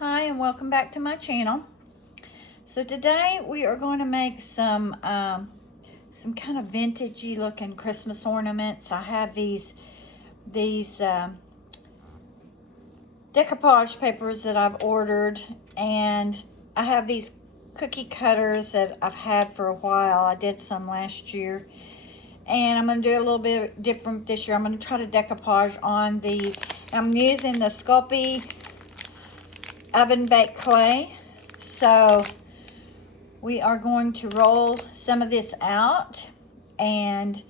Hi and welcome back to my channel. So today we are going to make some kind of vintagey looking Christmas ornaments. I have these decoupage papers that I've ordered, and I have these cookie cutters that I've had for a while. I did some last year, and I'm going to do a little bit different this year. I'm going to try to decoupage on I'm using the Sculpey oven baked clay. So we are going to roll some of this out and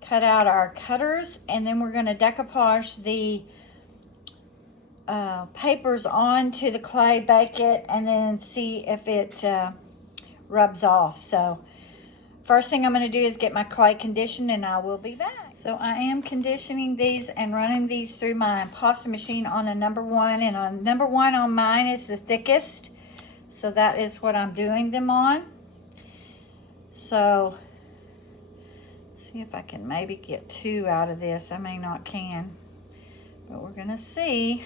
cut out our cutters, and then we're going to decoupage the papers onto the clay, bake it, and then see if it rubs off. So first thing I'm going to do is get my clay conditioned, and I will be back. So I am conditioning these and running these through my pasta machine on a number 1, and on number 1 on mine is the thickest, so that is what I'm doing them on. So see if I can maybe get 2 out of this. I may not can, but we're gonna see.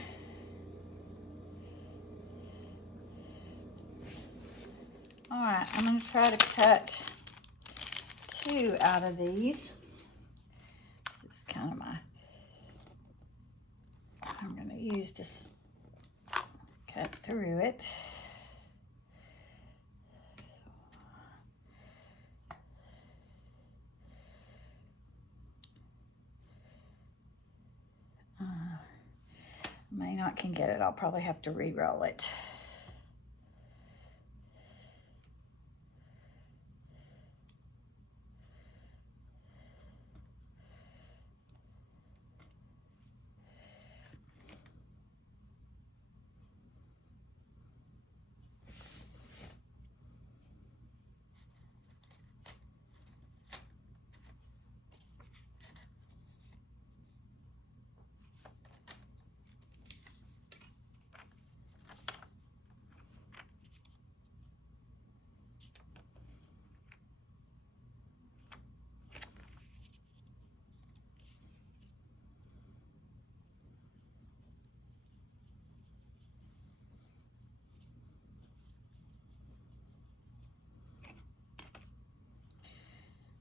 All right, I'm gonna try to cut 2 out of these. This is kind of I'm gonna use this, cut through it. May not can get it. I'll probably have to re-roll it.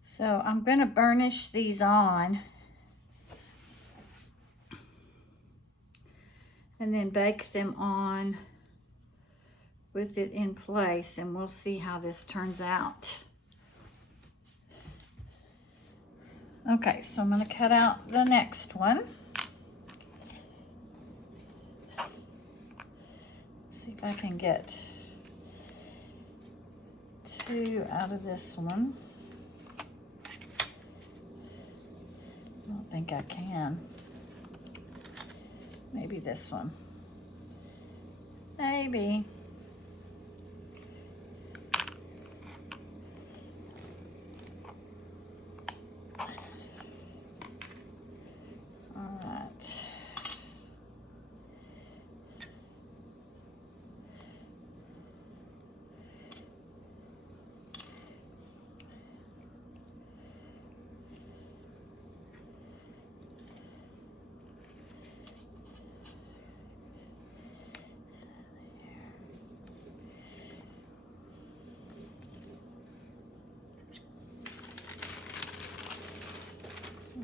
So I'm going to burnish these on and then bake them on with it in place, and we'll see how this turns out. Okay, so I'm going to cut out the next one. See if I can get 2 out of this one. I don't think I can. Maybe this one. Maybe. All right.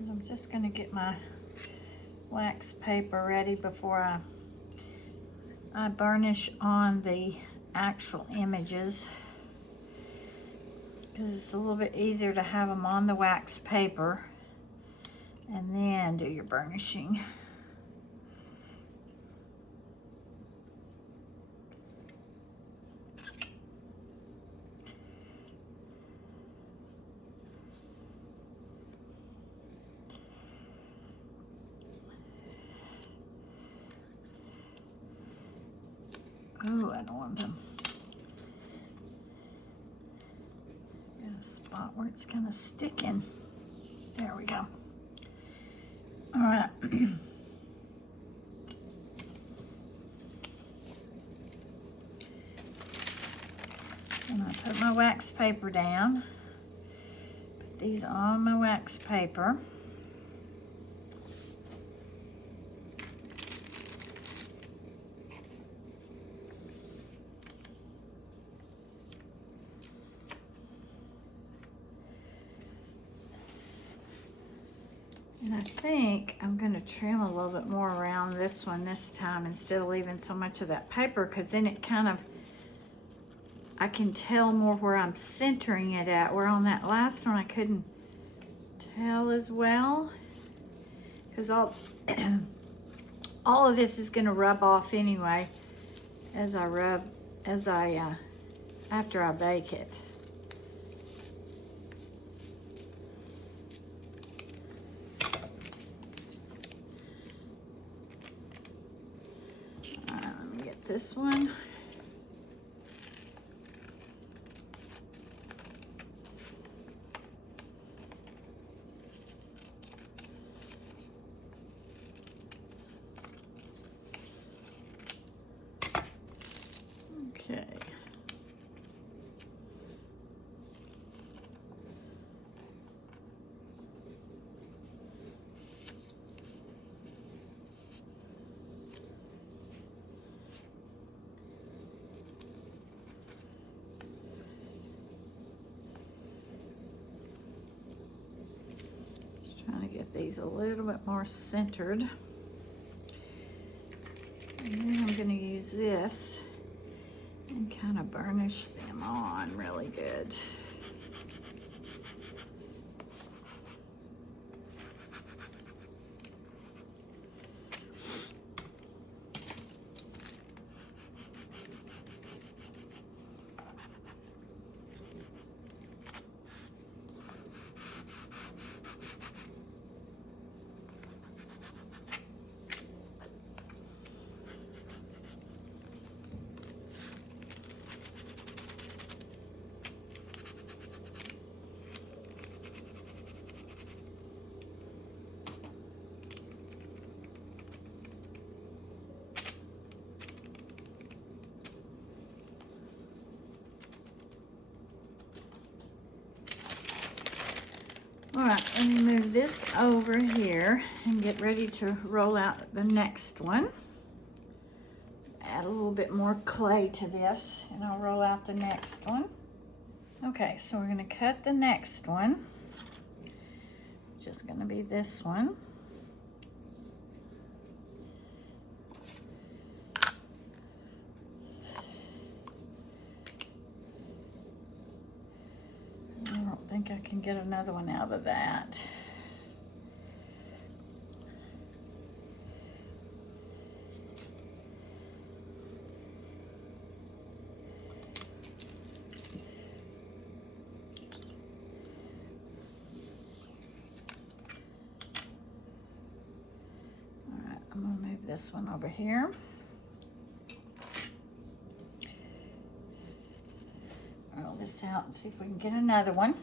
I'm just going to get my wax paper ready before I burnish on the actual images, because it's a little bit easier to have them on the wax paper and then do your burnishing. Oh, I don't want them. Got a spot where it's kind of sticking. There we go. All right. And I put my wax paper down. Put these on my wax paper. And I think I'm going to trim a little bit more around this one this time instead of leaving so much of that paper, because then it kind of, I can tell more where I'm centering it at, where on that last one I couldn't tell as well, because all all of this is going to rub off anyway after I bake it. All right, let me get this one. Okay. Just trying to get these a little bit more centered. And then I'm going to use this and kind of burnish them on really good. All right, let me move this over here and get ready to roll out the next one. Add a little bit more clay to this and I'll roll out the next one. Okay, so we're gonna cut the next one. Just gonna be this one. I don't think I can get another one out of that. All right, I'm gonna move this one over here. Roll this out and see if we can get another one.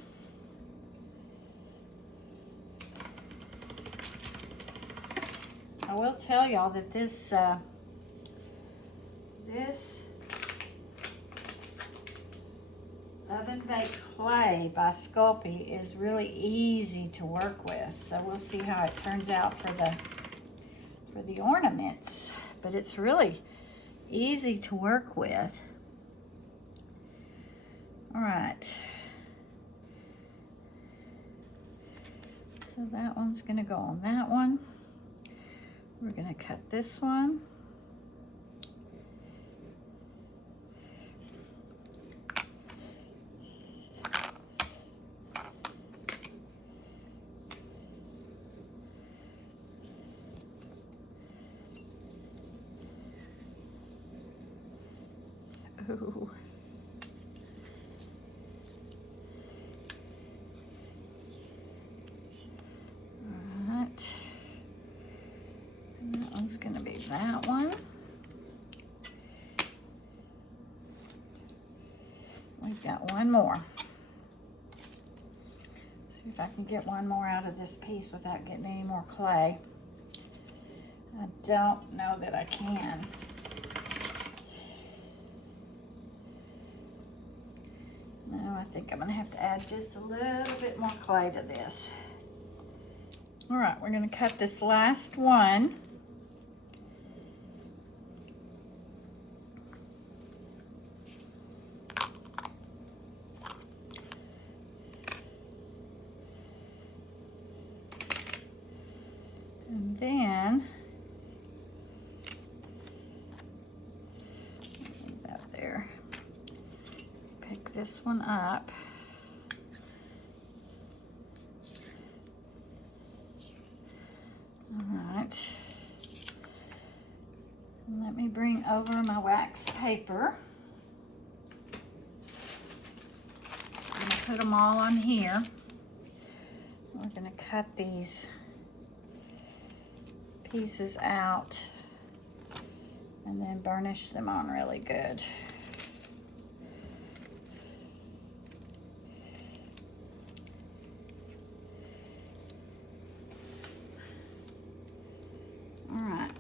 I will tell y'all that this oven baked clay by Sculpey is really easy to work with. So we'll see how it turns out for the ornaments. But it's really easy to work with. All right. So that one's gonna go on that one. We're gonna cut this one. Ooh. Gonna be that one. We've got one more. See if I can get one more out of this piece without getting any more clay. I don't know that I can. No, I think I'm gonna have to add just a little bit more clay to this. All right, we're gonna cut this last one. And then, leave that there. Pick this one up. All right. And let me bring over my wax paper. I'm going to put them all on here. We're going to cut these pieces out and then burnish them on really good. All right.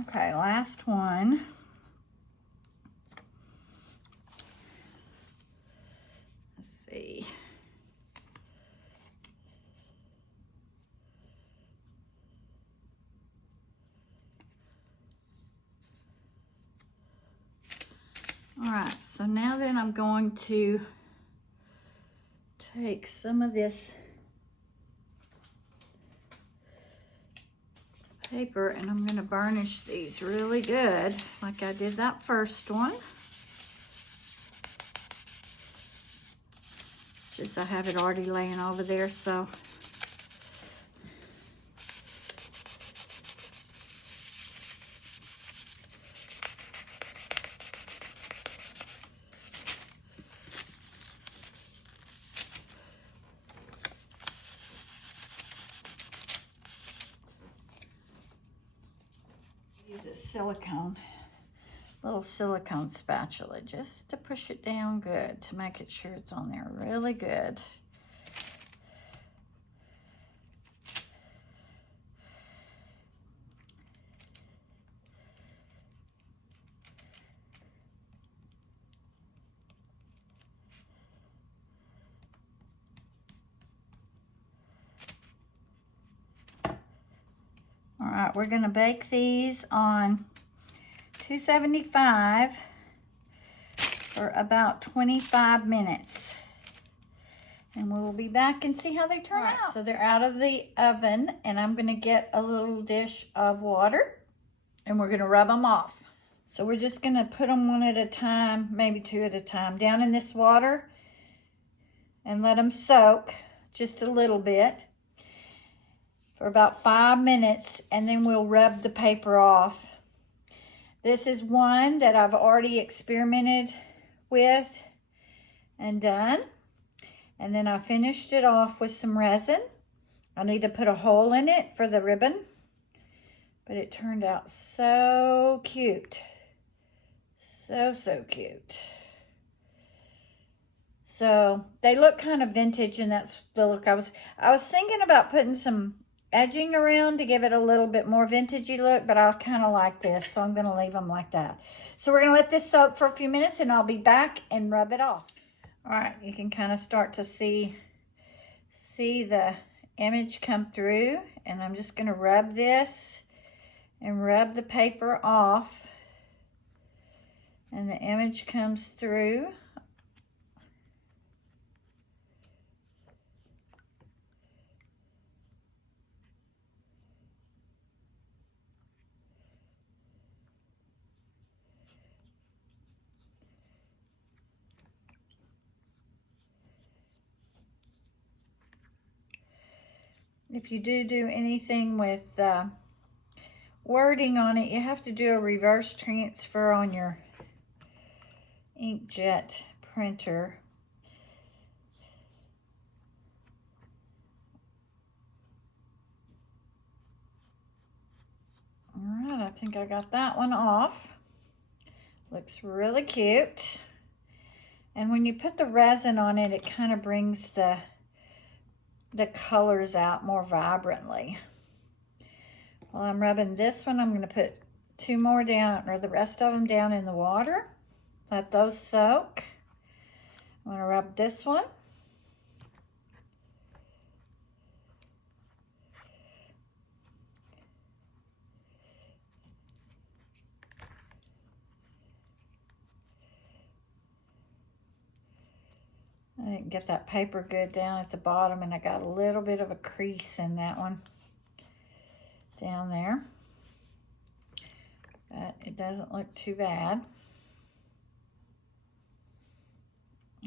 Okay, last one. Let's see. All right, so now then I'm going to take some of this paper and I'm going to burnish these really good like I did that first one. Just I have it already laying over there, so use a little silicone spatula just to push it down good to make it sure it's on there really good. All right, we're gonna bake these on 275 for about 25 minutes. And we'll be back and see how they turn out. So they're out of the oven and I'm gonna get a little dish of water and we're gonna rub them off. So we're just gonna put them one at a time, maybe two at a time, down in this water and let them soak just a little bit for about 5 minutes, and then we'll rub the paper off. This is one that I've already experimented with and done. And then I finished it off with some resin. I need to put a hole in it for the ribbon, but it turned out so cute. So cute. So they look kind of vintage, and that's the look I was thinking about putting some edging around to give it a little bit more vintagey look, but I kind of like this, so I'm going to leave them like that. So we're going to let this soak for a few minutes and I'll be back and rub it off. All right, you can kind of start to see the image come through, and I'm just going to rub this and rub the paper off, and the image comes through. If you do anything with wording on it, you have to do a reverse transfer on your inkjet printer. All right, I think I got that one off. Looks really cute. And when you put the resin on it, it kind of brings the colors out more vibrantly. While I'm rubbing this one, I'm going to put 2 more down, or the rest of them down in the water. Let those soak. I'm going to rub this one. I didn't get that paper good down at the bottom, and I got a little bit of a crease in that one down there. But it doesn't look too bad.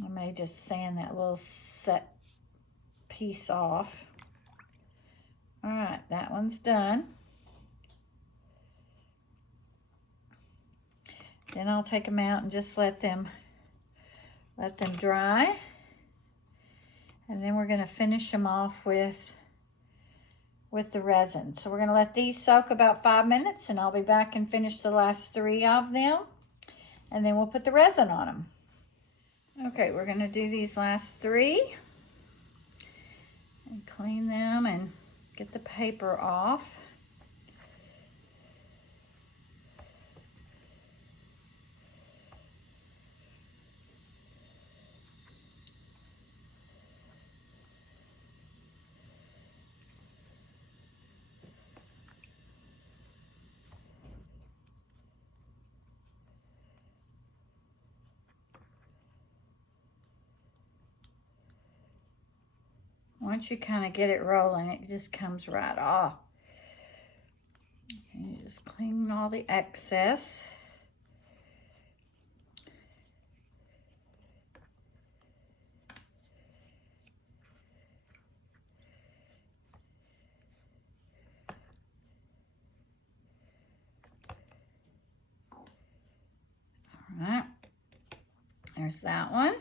I may just sand that little set piece off. All right, that one's done. Then I'll take them out and just let them dry. And then we're going to finish them off with the resin. So we're going to let these soak about 5 minutes, and I'll be back and finish the last 3 of them. And then we'll put the resin on them. Okay, we're going to do these last 3 and clean them and get the paper off. Once you kind of get it rolling, it just comes right off. And you just clean all the excess. All right, there's that one.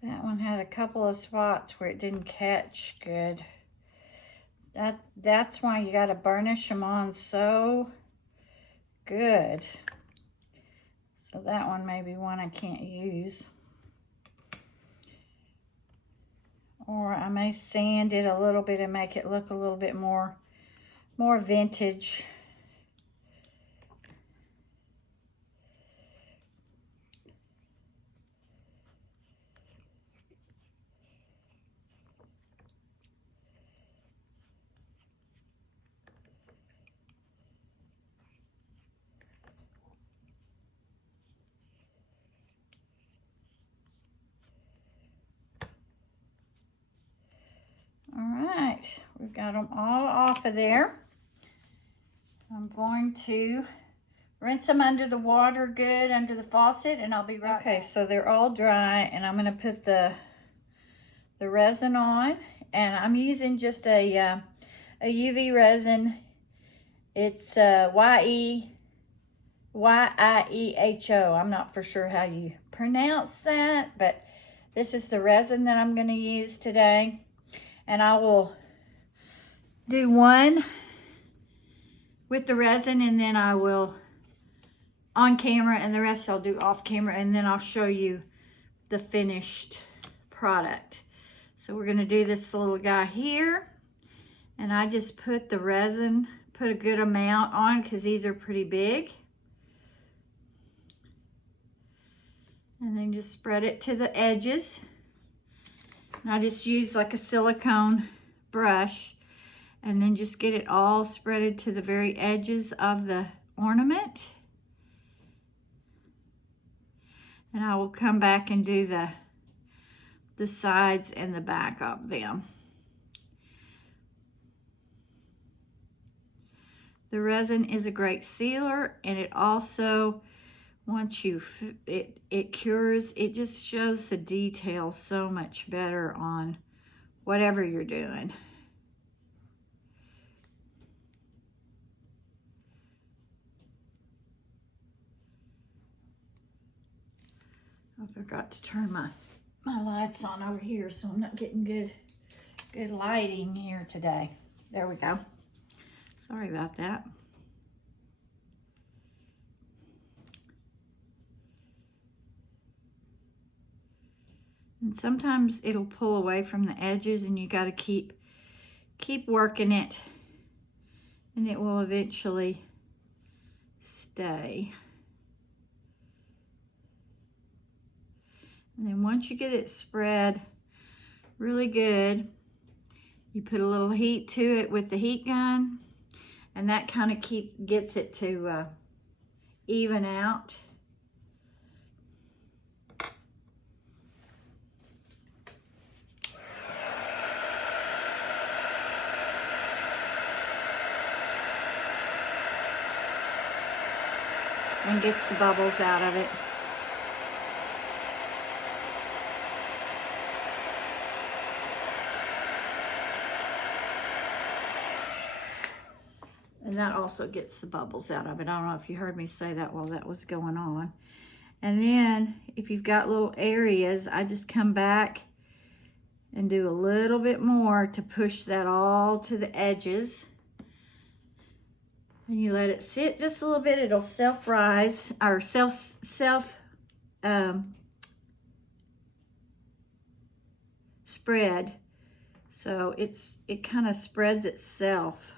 That one had a couple of spots where it didn't catch good. That's why you got to burnish them on so good. So that one may be one I can't use. Or I may sand it a little bit and make it look a little bit more vintage. We've got them all off of there. I'm going to rinse them under the water good, under the faucet, and I'll be right back. Okay, so they're all dry, and I'm going to put the resin on, and I'm using just a UV resin. It's YIEHO. I'm not for sure how you pronounce that, but this is the resin that I'm going to use today. And I will do one with the resin, and then I will on camera, and the rest I'll do off camera, and then I'll show you the finished product. So we're gonna do this little guy here, and I just put the resin, put a good amount on because these are pretty big. And then just spread it to the edges. And I just use like a silicone brush, and then just get it all spreaded to the very edges of the ornament. And I will come back and do the sides and the back of them. The resin is a great sealer, and it also, once it cures, it just shows the detail so much better on whatever you're doing. I forgot to turn my lights on over here, so I'm not getting good lighting here today. There we go. Sorry about that. And sometimes it'll pull away from the edges, and you got to keep working it, and it will eventually stay. And then once you get it spread really good, you put a little heat to it with the heat gun, and that kind of gets it to even out. And gets the bubbles out of it. And that also gets the bubbles out of it. I don't know if you heard me say that while that was going on. And then if you've got little areas, I just come back and do a little bit more to push that all to the edges. And you let it sit just a little bit. It'll self-rise, or spread. So it kind of spreads itself.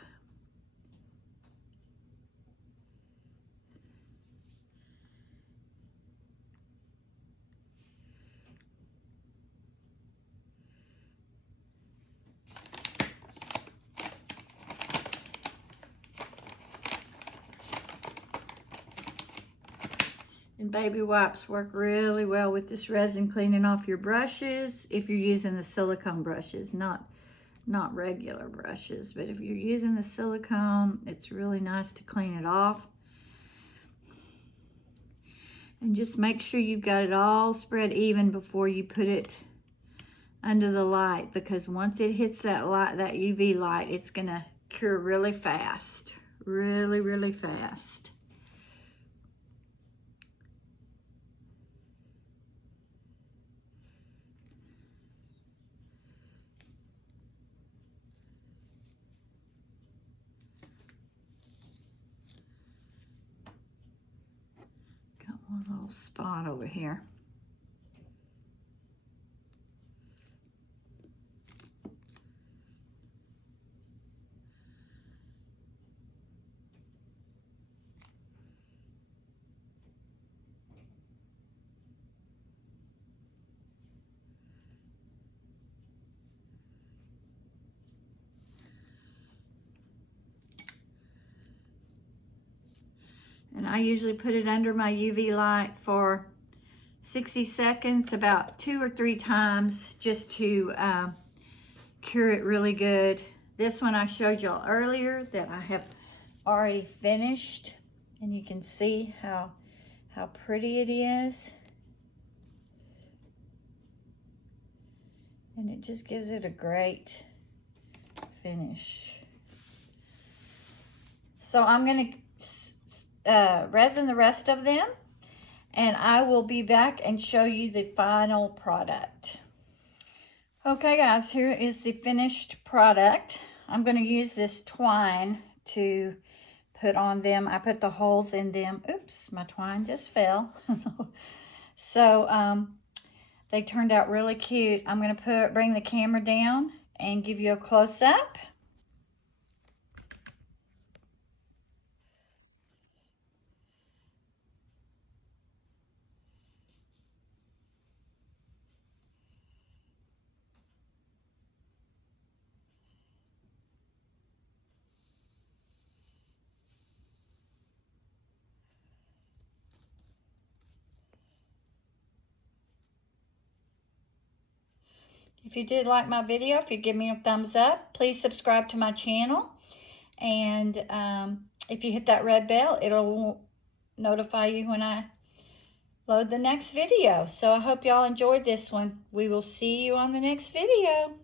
And baby wipes work really well with this resin, cleaning off your brushes if you're using the silicone brushes, not regular brushes. But if you're using the silicone, it's really nice to clean it off. And just make sure you've got it all spread even before you put it under the light, because once it hits that light, that UV light, it's gonna cure really fast, really fast. Got one little spot over here. And I usually put it under my UV light for 60 seconds, about 2 or 3 times, just to cure it really good. This one I showed y'all earlier that I have already finished, and you can see how pretty it is. And it just gives it a great finish. So I'm gonna resin the rest of them, and I will be back and show you the final product. Okay guys, here is the finished product. I'm going to use this twine to put on them. I put the holes in them. Oops, my twine just fell. So they turned out really cute. I'm going to bring the camera down and give you a close-up. If you did like my video, if you give me a thumbs up, please subscribe to my channel. And if you hit that red bell, it'll notify you when I load the next video. So I hope y'all enjoyed this one. We will see you on the next video.